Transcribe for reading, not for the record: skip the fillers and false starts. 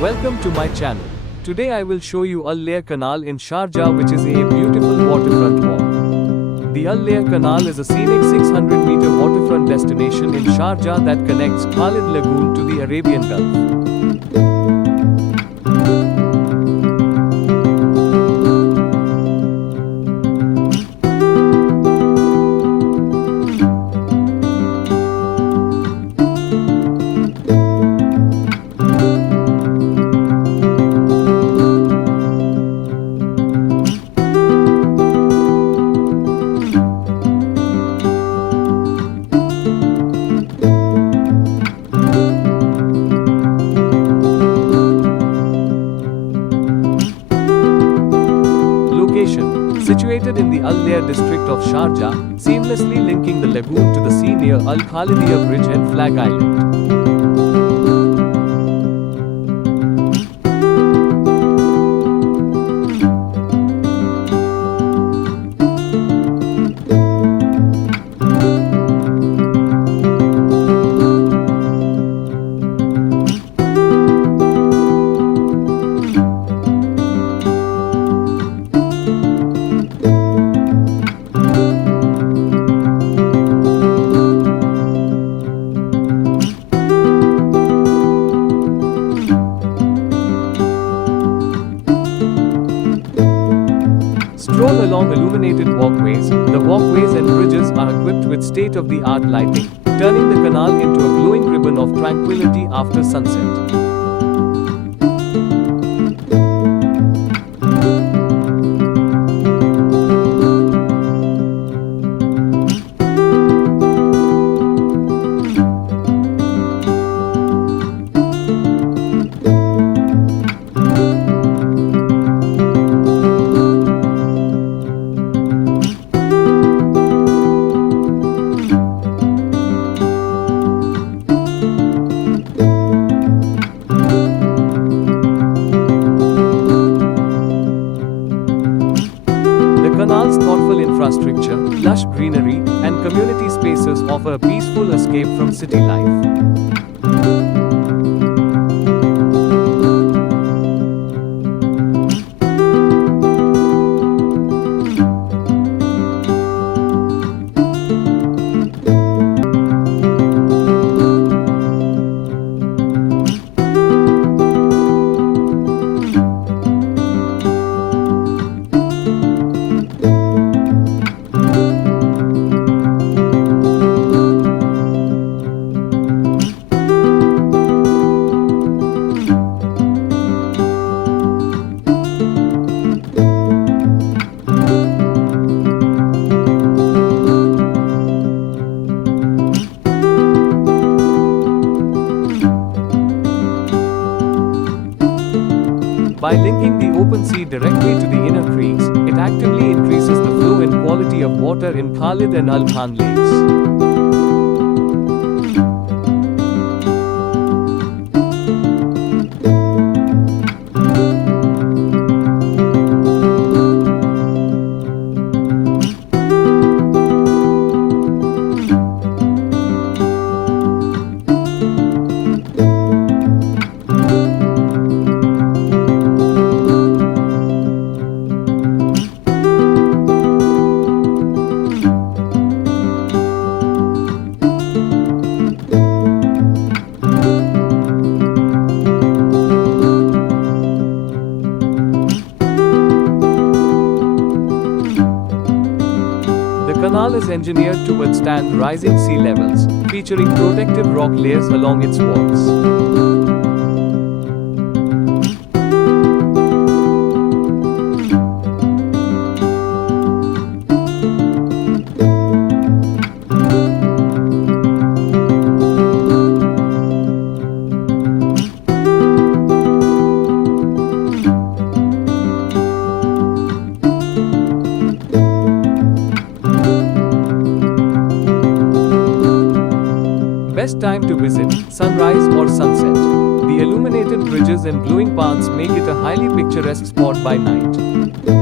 Welcome to my channel. Today I will show you Layyah Canal in Sharjah, which is a beautiful waterfront walk. The Layyah Canal is a scenic 600-meter waterfront destination in Sharjah that connects Khalid Lagoon to the Arabian Gulf. Situated in the Layyah district of Sharjah, seamlessly linking the lagoon to the sea near Al Khalidiyah Bridge and Flag Island. Stroll along illuminated walkways. The walkways and bridges are equipped with state-of-the-art lighting, turning the canal into a glowing ribbon of tranquility after sunset. The canal's thoughtful infrastructure, lush greenery, and community spaces offer a peaceful escape from city life. By linking the open sea directly to the inner creeks, it actively increases the flow and quality of water in Khalid and Al Khan lakes. The canal is engineered to withstand rising sea levels, featuring protective rock layers along its walls. Best time to visit, sunrise or sunset. The illuminated bridges and glowing paths make it a highly picturesque spot by night.